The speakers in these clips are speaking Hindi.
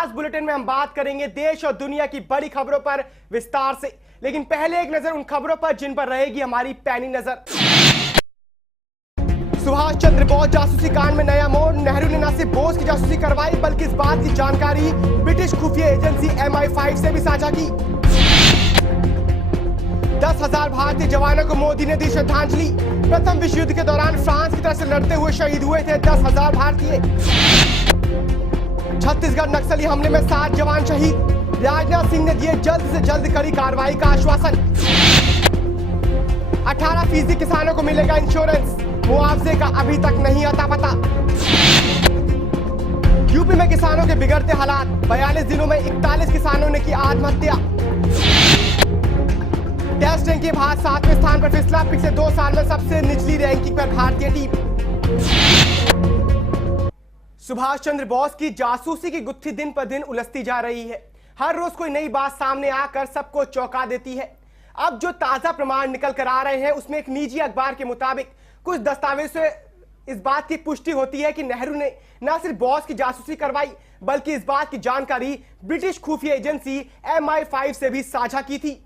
खास बुलेटिन में हम बात करेंगे देश और दुनिया की बड़ी खबरों पर विस्तार से, लेकिन पहले एक नजर उन खबरों पर जिन पर रहेगी हमारी पैनी नजर। सुभाष चंद्र बोस जासूसी कांड में नया मोड़। नेहरू ने न सिर्फ बोस की जासूसी करवाई बल्कि इस बात की जानकारी ब्रिटिश खुफिया एजेंसी MI5 से भी साझा की। 10,000 भारतीय जवानों को मोदी ने दी श्रद्धांजलि। प्रथम विश्व युद्ध के दौरान फ्रांस की तरफ से लड़ते हुए शहीद हुए थे 10,000 भारतीय। छत्तीसगढ़ नक्सली हमले में 7 जवान शहीद। राजनाथ सिंह ने दिए जल्द से जल्द कड़ी कार्रवाई का आश्वासन। 18% किसानों को मिलेगा इंश्योरेंस, मुआवजे का अभी तक नहीं आता पता। यूपी में किसानों के बिगड़ते हालात। 42 दिनों में 41 किसानों ने की आत्महत्या। टेस्ट रैंकिंग भारत 7वें स्थान पर फिसला। पिछले 2 साल में सबसे निचली रैंकिंग पर भारतीय टीम। सुभाष चंद्र बोस की जासूसी की गुत्थी दिन पर दिन उलझती जा रही है। हर रोज कोई नई बात सामने आकर सबको चौंका देती है। अब जो ताजा प्रमाण निकल कर आ रहे हैं उसमें एक निजी अखबार के मुताबिक कुछ दस्तावेज से इस बात की पुष्टि होती है कि नेहरू ने न सिर्फ बोस की जासूसी करवाई बल्कि इस बात की जानकारी ब्रिटिश खुफिया एजेंसी MI5 से भी साझा की थी।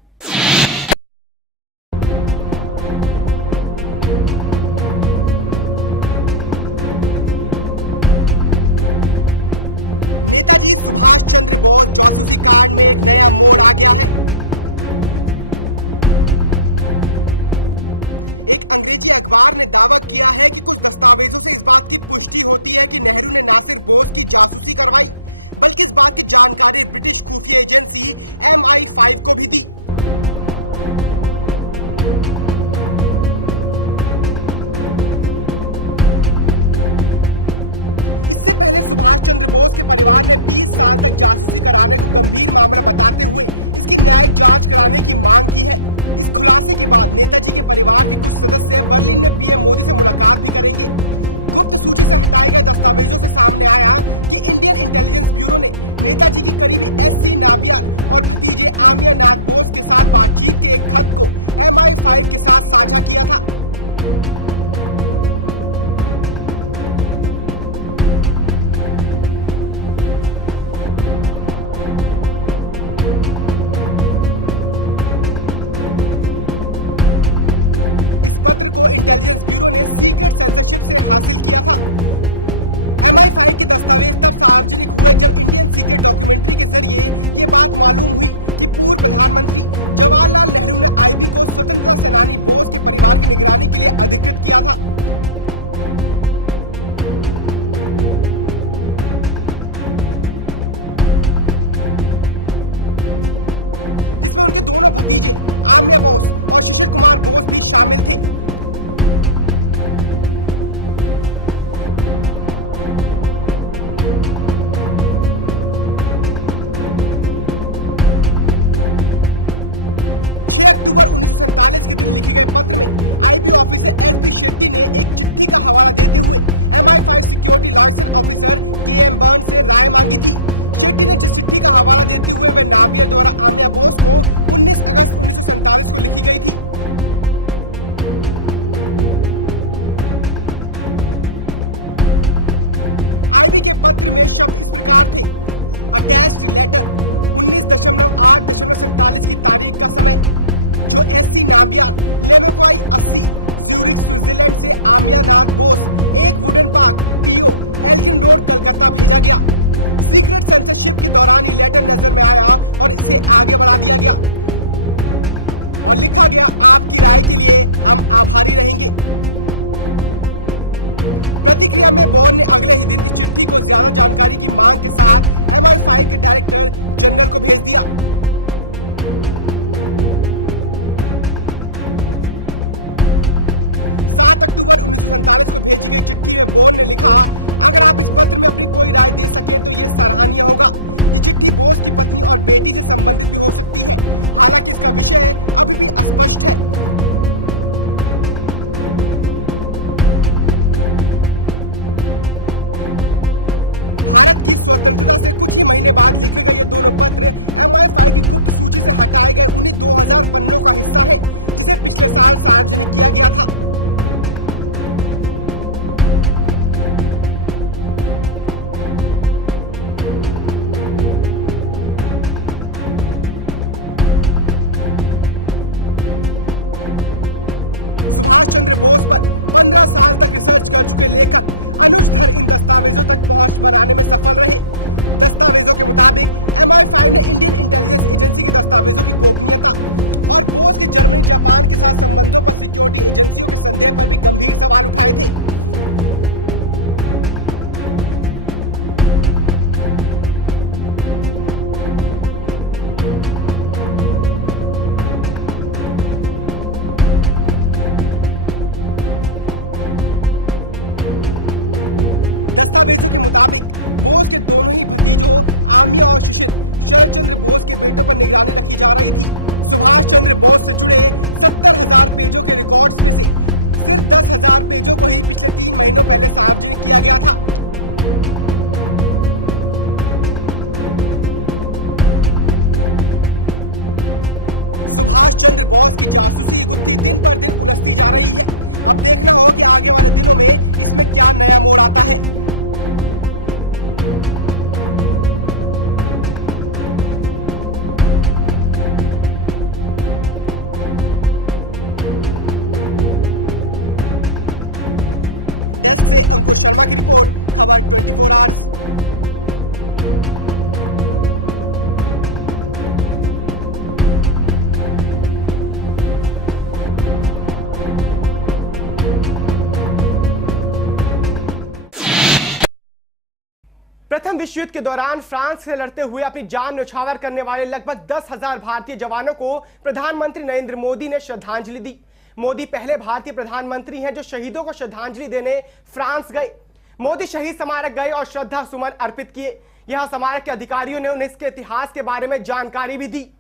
प्रथम विश्व युद्ध के दौरान फ्रांस से लड़ते हुए अपनी जान न्यौछावर करने वाले लगभग 10,000 भारतीय जवानों को प्रधानमंत्री नरेंद्र मोदी ने श्रद्धांजलि दी। मोदी पहले भारतीय प्रधानमंत्री हैं जो शहीदों को श्रद्धांजलि देने फ्रांस गए। मोदी शहीद स्मारक गए और श्रद्धा सुमन अर्पित किए। यहां स्मारक के अधिकारियों ने उन्हें इसके इतिहास के बारे में जानकारी भी दी।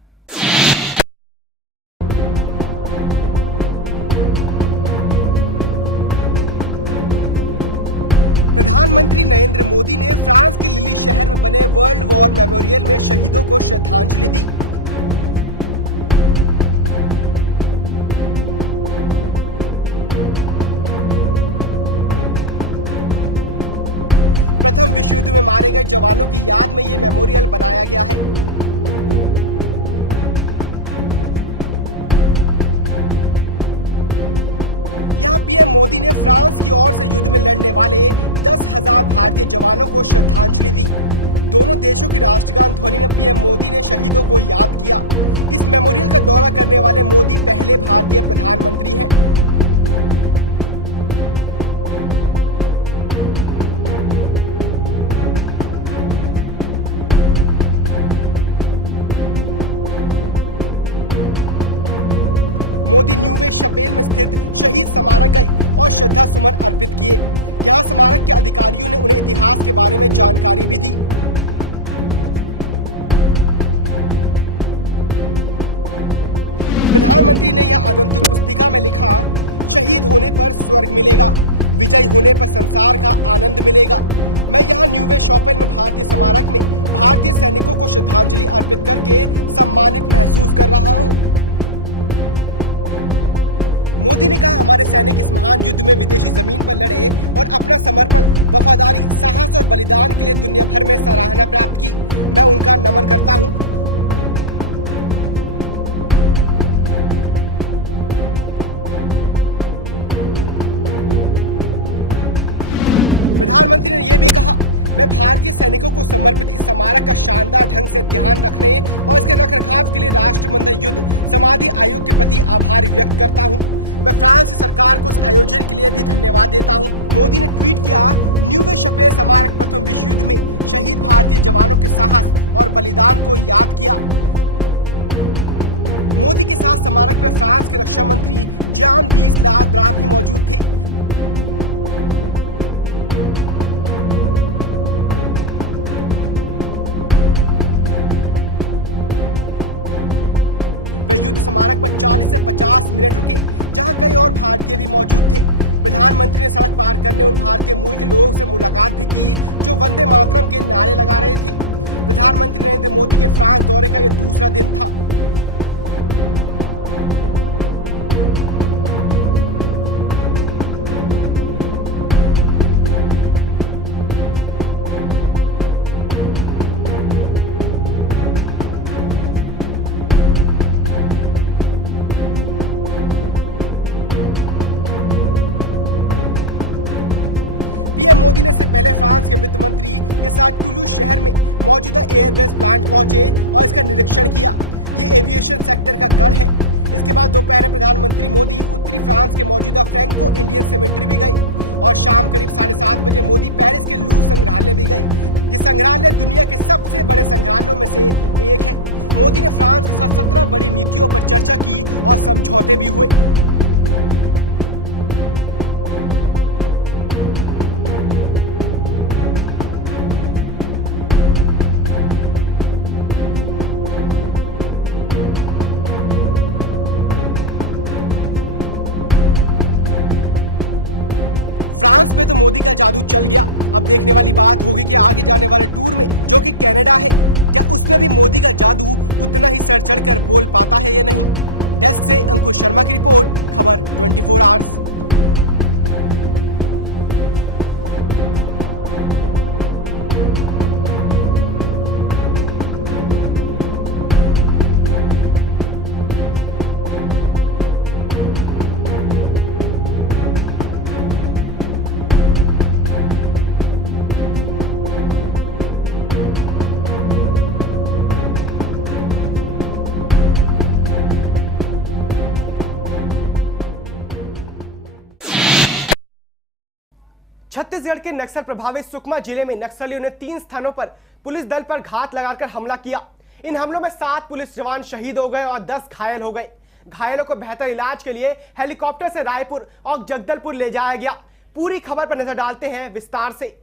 छत्तीसगढ़ के नक्सल प्रभावित सुकमा जिले में नक्सलियों ने 3 स्थानों पर पुलिस दल पर घात लगाकर हमला किया। इन हमलों में 7 पुलिस जवान शहीद हो गए और 10 घायल हो गए। घायलों को बेहतर इलाज के लिए हेलीकॉप्टर से रायपुर और जगदलपुर ले जाया गया। पूरी खबर पर नजर डालते हैं विस्तार से।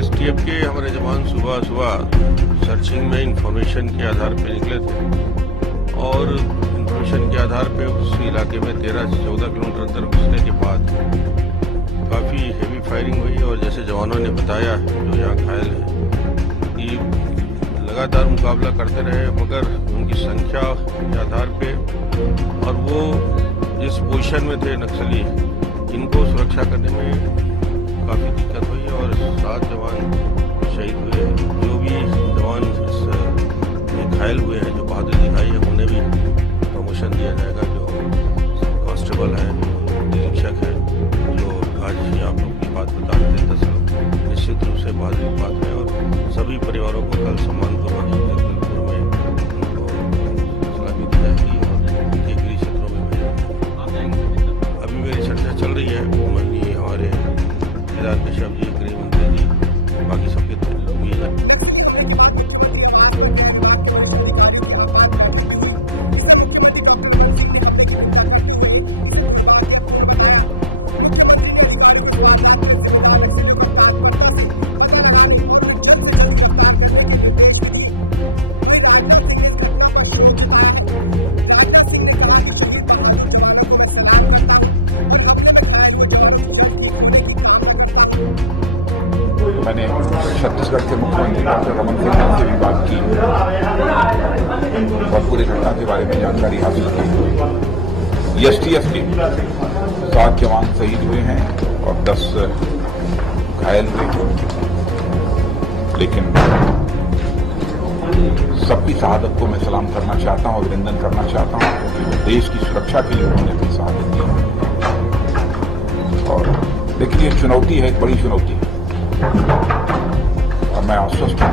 एसटीएफ के हमारे जवान सुबह सर्चिंग में इंफॉर्मेशन के आधार पे निकले थे और इंफॉर्मेशन के आधार पे उस इलाके में 13 से 14 किलोमीटर अंदर घुसने के बाद काफ़ी हेवी फायरिंग हुई और जैसे जवानों ने बताया जो यहाँ घायल है कि लगातार मुकाबला करते रहे मगर उनकी संख्या के आधार पे और वो जिस पोजीशन में थे नक्सली इनको सुरक्षा करने में काफ़ी दिक्कत हुई और 7 जवान शहीद हुए हैं। जो भी जवान इस घायल हुए हैं जो बहादुरी दिखाई है उन्हें भी प्रमोशन दिया जाएगा। जो कांस्टेबल हैं जो निरीक्षक हैं जो आज ही आप लोग की बात बता रहे थे 10 लोग निश्चित रूप से बहादुरी की बात है और सभी परिवारों को कल सम्मानपूर्वक जगदलपुर में उनको सलामी दी जाएगी और उनके गृह क्षेत्रों में भेजा। अभी मेरी चर्चा चल रही है माननीय हमारे कश्यप जी, गृह मंत्री जी, बाकी सबके भी है। मैंने छत्तीसगढ़ के मुख्यमंत्री डॉक्टर रमन सिंह से भी बात की और पूरी घटना के बारे में जानकारी हासिल की। एसटीएफ के 7 जवान शहीद हुए हैं और 10 घायल हुए हैं, लेकिन सबकी शहादत को मैं सलाम करना चाहता हूं, अभिनंदन करना चाहता हूं क्योंकि देश की सुरक्षा के लिए उन्होंने अपनी शहादत दी। और लेकिन ये चुनौती है, एक बड़ी चुनौती है और मैं आश्वस्त हूं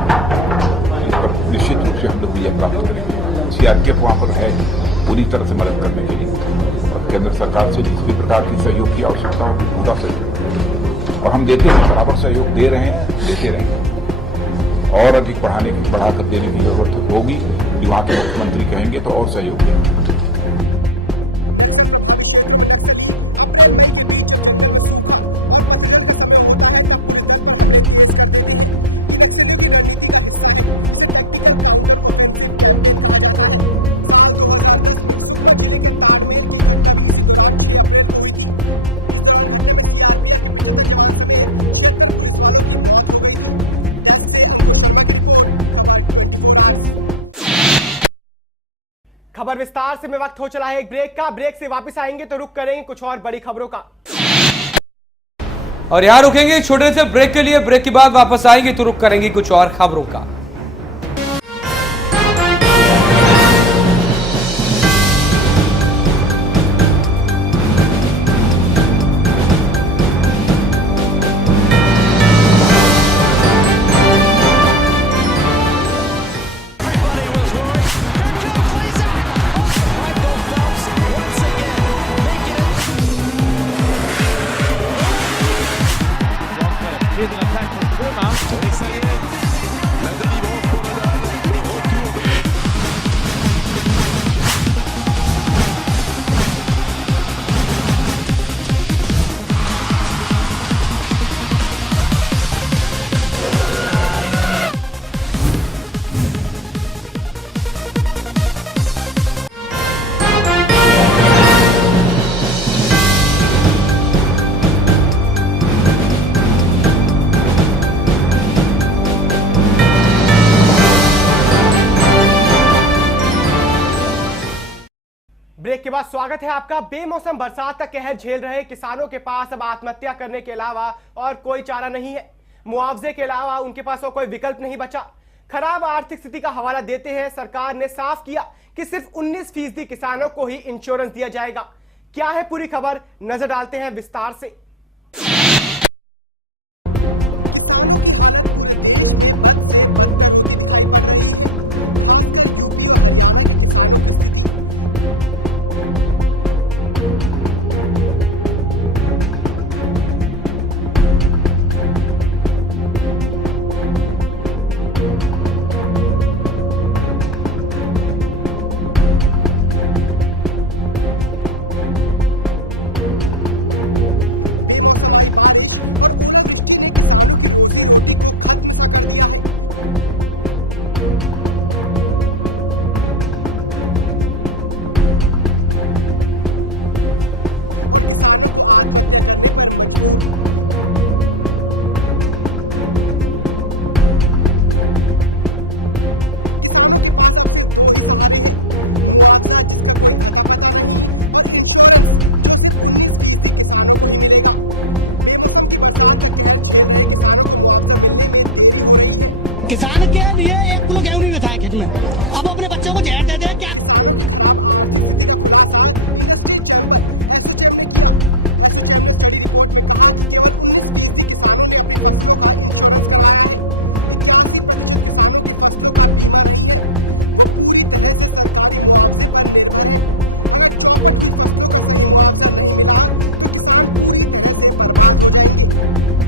इस पर निश्चित रूप से हम लोग विजय प्राप्त करेंगे। सीआरपीएफ वहां पर है पूरी तरह से मदद करने के लिए और केंद्र सरकार से जिस भी प्रकार की सहयोग की आवश्यकता हो पूरा सहयोग और हम देते हैं, बराबर सहयोग दे रहे हैं, देते रहेंगे और अधिक बढ़ाकर देने की जरूरत होगी कि वहां के मुख्यमंत्री कहेंगे तो और सहयोग देंगे। खबर विस्तार से में वक्त हो चला है एक ब्रेक का। ब्रेक से वापस आएंगे तो रुक करेंगे कुछ और बड़ी खबरों का। और यहां रुकेंगे एक छोटे से ब्रेक के लिए। ब्रेक के बाद वापस आएंगे तो रुक करेंगे कुछ और खबरों का। Here's an attack from Bournemouth. Break के बाद स्वागत है आपका। बेमौसम बरसात का कहर झेल रहे किसानों के पास अब आत्महत्या करने के अलावा और कोई चारा नहीं है। मुआवजे के अलावा उनके पास और कोई विकल्प नहीं बचा। खराब आर्थिक स्थिति का हवाला देते हैं सरकार ने साफ किया कि सिर्फ 19% किसानों को ही इंश्योरेंस दिया जाएगा। क्या है पूरी खबर, नजर डालते हैं विस्तार से। किसान के लिए 1 किलो गेहूं नहीं रहता है खेत में। अब अपने बच्चों को जहर दे दे क्या?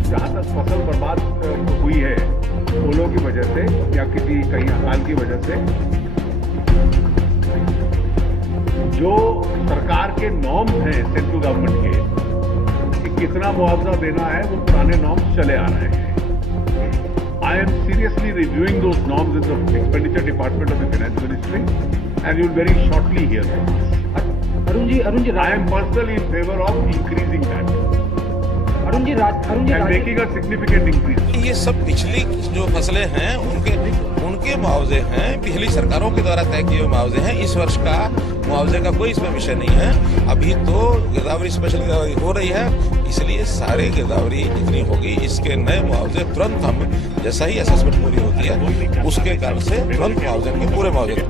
जहाँ तक फसल बर्बाद हुई है ओलों की वजह से या किसी कहीं अकाल की वजह से, जो सरकार के नॉर्म्स हैं सेंट्रल गवर्नमेंट के कि कितना मुआवजा देना है, वो पुराने नॉर्म्स चले आ रहे हैं। I am seriously reviewing those norms in the expenditure department of the finance ministry and you will very shortly hear Arun ji I am personally in favour of increasing that Arun ji and making a significant increase. ये सब पिछली जो फसलें हैं उनके मुआवजे हैं, पिछली सरकारों के द्वारा तय किए हुए मुआवजे हैं। इस वर्ष का मुआवजे का कोई इसमें विषय नहीं है। अभी तो गिरदावरी स्पेशल गिरदावरी हो रही है, इसलिए सारे गिरदावरी जितनी होगी इसके नए मुआवजे तुरंत हम जैसा ही असेसमेंट पूरी होती है उसके कारण से तुरंत मुआवजे के पूरे मुआवजे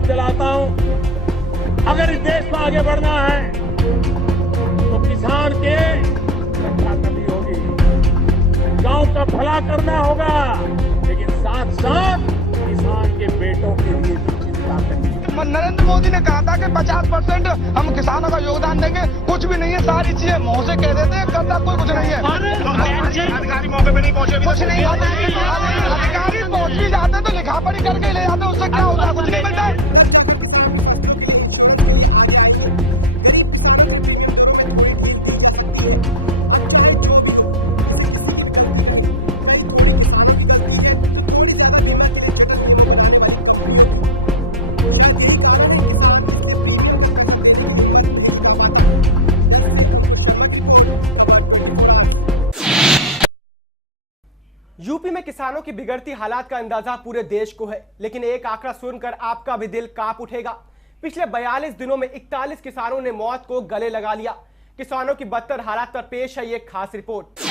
बात चलाता हूं, अगर इस देश को आगे बढ़ना है तो किसान के रक्षा करनी होगी, गांव का भला करना होगा, लेकिन साथ साथ किसान के बेटों के लिए भी चिंता करनी है। नरेंद्र मोदी ने कहा था कि 50% हम किसानों का योगदान देंगे, कुछ भी नहीं है, सारी चीजें मुंह से कह देते हैं, करता कोई कुछ नहीं है। अधिकारी मौके पे नहीं पहुंचे, कुछ नहीं अधिकारी पहुंच भी जाते तो लिखा पढ़ी करके ले जाते, उससे क्या होता है, कुछ नहीं मिलता है। यूपी में किसानों की बिगड़ती हालात का अंदाजा पूरे देश को है, लेकिन एक आंकड़ा सुनकर आपका भी दिल कांप उठेगा। पिछले 42 दिनों में 41 किसानों ने मौत को गले लगा लिया। किसानों की बदतर हालात पर पेश है ये खास रिपोर्ट।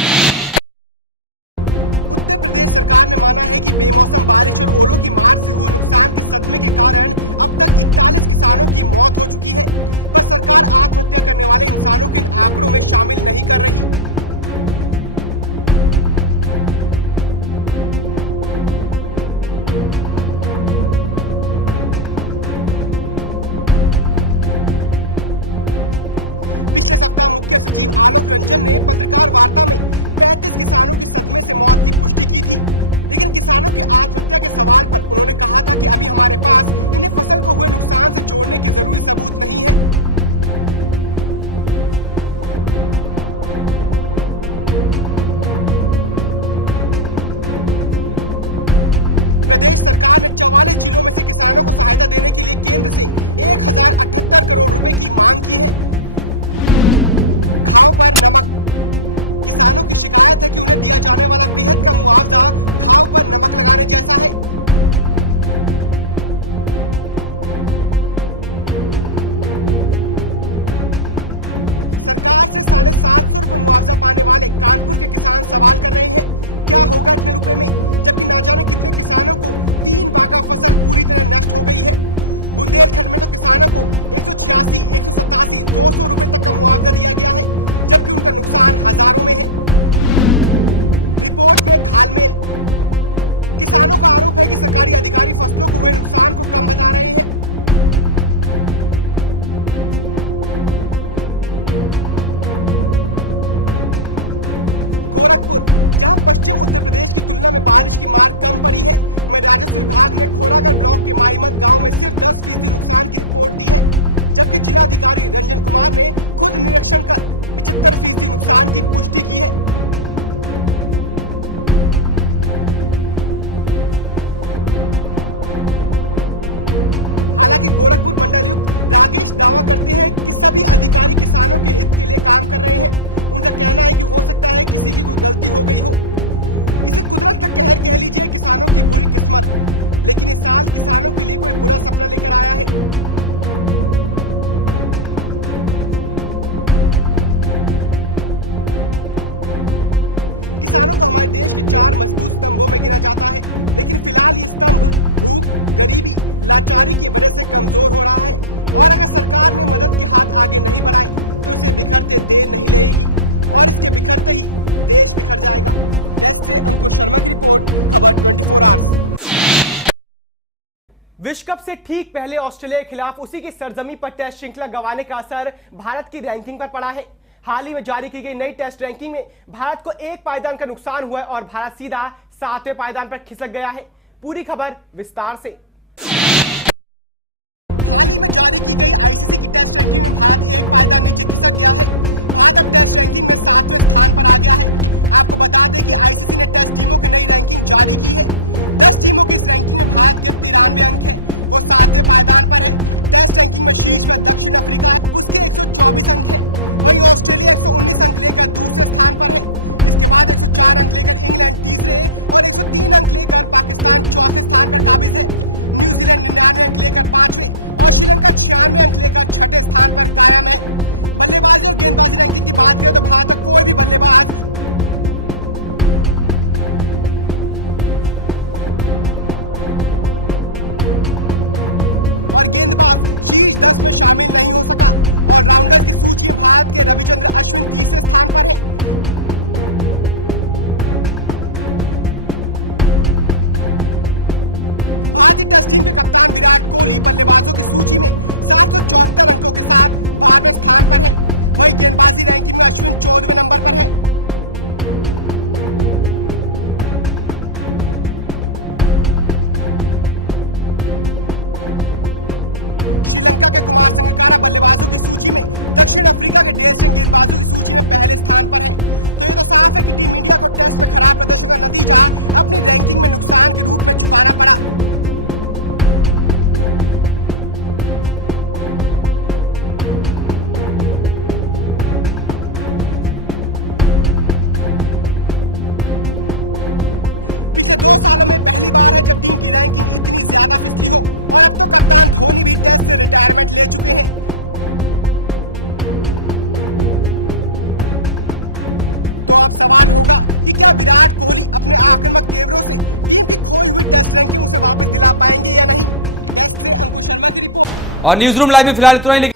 विश्व कप से ठीक पहले ऑस्ट्रेलिया के खिलाफ उसी की सरजमी पर टेस्ट श्रृंखला गंवाने का असर भारत की रैंकिंग पर पड़ा है। हाल ही में जारी की गई नई टेस्ट रैंकिंग में भारत को 1 पायदान का नुकसान हुआ है और भारत सीधा 7वें पायदान पर खिसक गया है। पूरी खबर विस्तार से। और न्यूज रूम लाइव में फिलहाल इतना ही।